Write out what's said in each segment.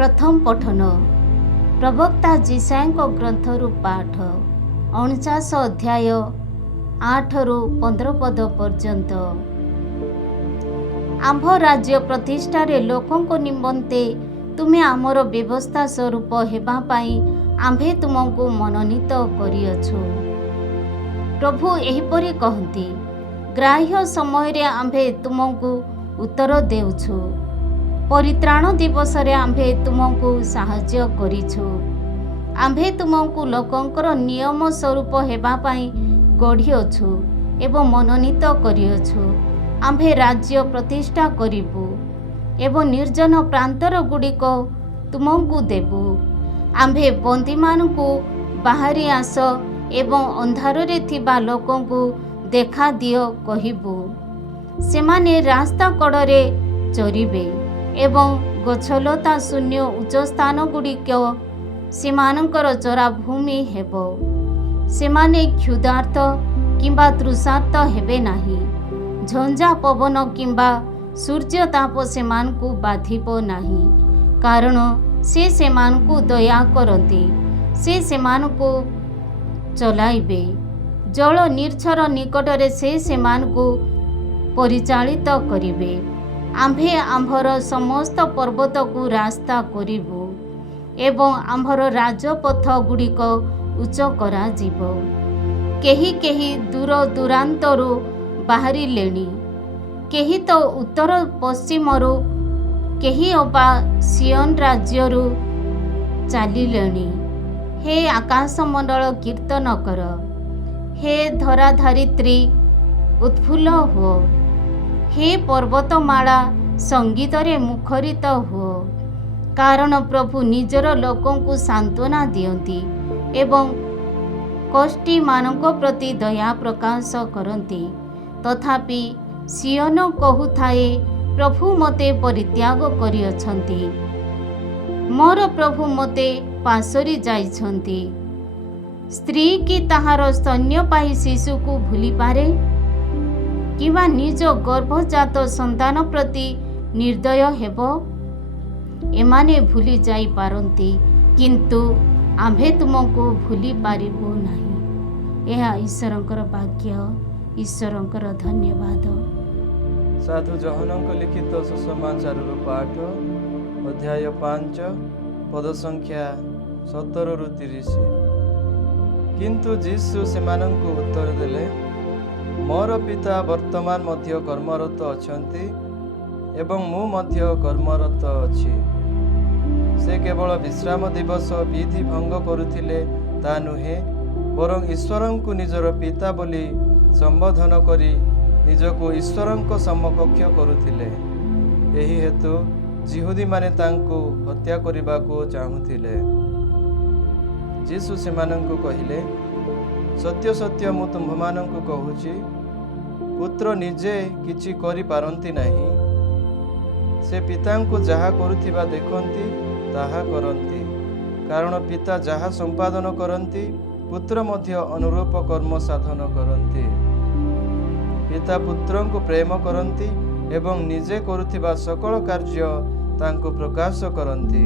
प्रथम पठन प्रवक्ता जिसायଙ୍କ ग्रंथरु पाठ 49 अध्याय 8 रु 15 पद पर्यंत। आम्भ राज्य प्रतिष्ठा रे लोकंको निमंते तुमे आमर व्यवस्था स्वरूप हेबा पाई आम्भे तुमको मनोनीत करिअछु। प्रभु एहिपरि कहती, ग्राह्य समय रे आम्भे तुमको उत्तर देउछु। परित्राण दिवस रे आम्भे तुमको साहाय्य करिछु। आम्भे तुमको लोकंकर नियम स्वरूप हेबा पाई गढ़िअछु एवं मनोनीत करिअछु। आम्भे राज्य प्रतिष्ठा करिबु एवं निर्जन प्रांतर गुड़िक तुमको देबु। आम्भे बंदी मानकु बाहरी आस एवं अंधार रे थिबा लोकंकु देखा दियो कहिबु। सेमाने रास्ता कड़रे चरिबे एवं गछलता शून्य उच्च स्थान गुड़िक सेमानंकर चरा भूमि हेबो। सेमाने क्षुधार्थ किंबा तृषार्थ हेबे नाही। झंझा पवन किंबा सूर्य ताप सेमानकु बाधिबो नाही, कारण से सेमानकु दया करती। से सेमानकु चलाइबे। जल निर्झर निकटरे से सेमानकु परिचालित करिबे। आम्भे आम्भर समस्त पर्वत को रास्ता करिबु एवं आम्भर राजपथ गुड़िक उच्च करा जिवो। केही केही दूर दूरांतरु बाहरी लेनी, केही तो उत्तर पश्चिमरु, केही अबा सियन राज्यरु चालिलेनी। हे आकाश मंडल कीर्तन कर, हे धराधारित्री उत्फुल्ल हो, हे पर्वतमाला संगीत रे मुखरित हो। कारण प्रभु निजर लोकों को सांत्वना दियंती एवं कष्टी मानक प्रति दया प्रकाश करती। तथापि सियन कहूथाए, प्रभु मते परित्याग करिअछंती, मोर प्रभु मते पासरी जाइछंती। स्त्री की ताहार स्तन्यपायी शिशु को भूली पारे किंवा निज गर्भजात संतान प्रति निर्दय हेबो? एमाने भूली जाई पारंती, किंतु आम्भे तुमको भूली पारिबु नाही। यह ईश्वरंकर वाक्य। ईश्वरंकर धन्यवाद। साधु जहनंक लिखित सुसमाचार पाठ अध्याय 5 पद संख्या 17 रु 30। किंतु जीसु सेमानंकु उत्तर देले, मोर पिता वर्तमान मध्य कर्मरत अछंती एवं मु मध्य कर्मरत अछि। से केवल विश्राम दिवस विधि भंग करुथिले ता नुहे, बरं ईश्वरंकु निजर पिता बोली संबोधन करी निजको ईश्वरंक समकक्ष करुथिले। एही हेतु जिहुदी माने तांकु हत्या करिबाको चाहुथिले। जीसु सेमानंकु कहिले, सत्य सत्य मु तुम्भमानंकु कहूची, पुत्र निजे किछि करि पारंती नाही। से पितांकु जाहा करुथिबा देखंती ताहा करंती, कारण पिता जाहा संपादन करंती पुत्र मध्य अनुरूप कर्म साधन करंती। पिता पुत्रंकु प्रेम करंती एवं निजे करुथिबा सकल कार्य तांकु प्रकाश करंती।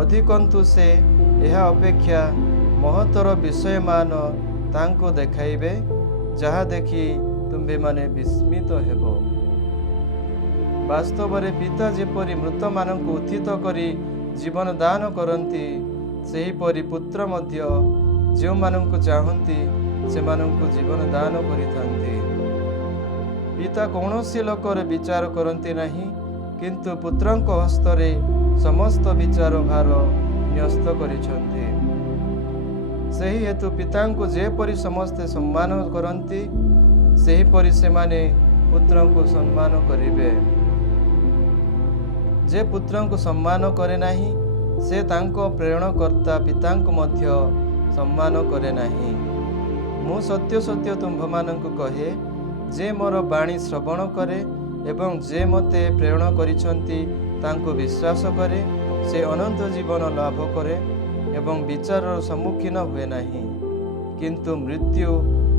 अधिकंतु से एहा अपेक्षा महतर विषयमान तांको देखाइबे, जहा देखि तुम्बे माने विस्मित हेबो। वास्तव रे पिता जेपरि मृत मानंकु उत्थित करी जीवन दान करंती, सेही परि पुत्र मध्य जो मानंकु चाहंती से मानंकु जीवन दान करिथांती। पिता कौनसी लोकर विचार करंती नहीं, किंतु पुत्रंक हस्तरे समस्त विचार भार न्यस्त करिछंती। सही हेतु पितांको जेपरि समस्ते सम्मान करंती, सही परि सेमाने पुत्रंको सम्मान करिबे। जे पुत्रंको सम्मान करे नाही, से तांको प्रेरणकर्ता पितांको मध्य सम्मान करे नाही। मु सत्य सत्य तुम्भमानंकु कहे, जे मोर बाणी श्रवण करे एवं जे मते प्रेरणा करिछंती तांको विश्वास करे, से अनंत जीवन लाभ करे एवं विचार सम्मुखीन हुए नहीं, किंतु मृत्यु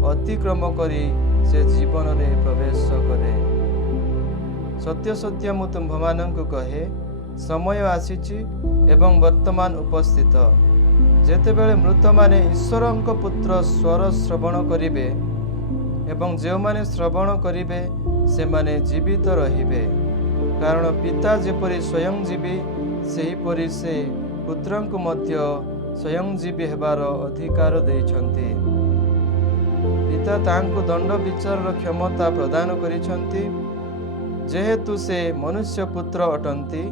अतिक्रम करी से जीवन रे प्रवेश करे। सत्य सत्य मु तुम्भमानंकु कहे, समय आसीची ଏବଂ ବର୍ତ୍ତମାନ ଉପସ୍ଥିତ। ଯେତେବେଳେ ମୃତମାନେ ଈଶ୍ୱରଙ୍କ ପୁତ୍ର ସ୍ୱର ଶ୍ରବଣ କରିବେ ଏବଂ ଯେଉଁମାନେ ଶ୍ରବଣ କରିବେ ସେମାନେ ଜୀବିତ ରହିବେ। କାରଣ ପିତା ଯେପରି ସ୍ୱୟଂଜୀବୀ ସେହିପରି ସେ ପୁତ୍ରଙ୍କୁ ମଧ୍ୟ ସ୍ୱୟଂଜୀବୀ ହେବାର ଅଧିକାର ଦେଇଛନ୍ତି। ପିତା ତାଙ୍କୁ ଦଣ୍ଡ ବିଚାରର କ୍ଷମତା ପ୍ରଦାନ କରିଛନ୍ତି। ଯେହେତୁ ସେ ମନୁଷ୍ୟ ପୁତ୍ର ଅଟନ୍ତି,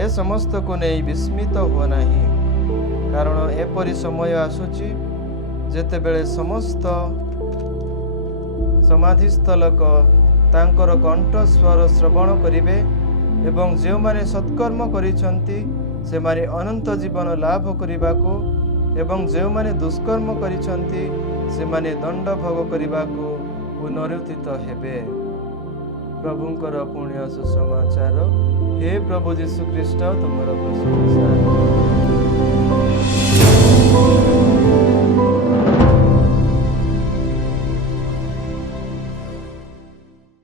ଏ ସମସ୍ତକୁ ନେଇ ବିସ୍ମିତ ହୁଅ ନାହିଁ। କାରଣ ଏପରି ସମୟ ଆସୁଛି ଯେତେବେଳେ ସମସ୍ତ ସମାଧିସ୍ଥ ଲୋକ ତାଙ୍କର କଣ୍ଠସ୍ୱର ଶ୍ରବଣ କରିବେ ଏବଂ ଯେଉଁମାନେ ସତ୍କର୍ମ କରିଛନ୍ତି ସେମାନେ ଅନନ୍ତ ଜୀବନ ଲାଭ କରିବାକୁ ଏବଂ ଯେଉଁମାନେ ଦୁଷ୍କର୍ମ କରିଛନ୍ତି ସେମାନେ ଦଣ୍ଡ ଭୋଗ କରିବାକୁ ପୁନରୁତ୍ଥିତ ହେବେ। ପ୍ରଭୁଙ୍କର ପୁଣ୍ୟ ସୁସମାଚାର। ହେ ପ୍ରଭୁ ଯୀଶୁ ଖ୍ରୀଷ୍ଟ, ତୁମର ପ୍ରଶଂସା।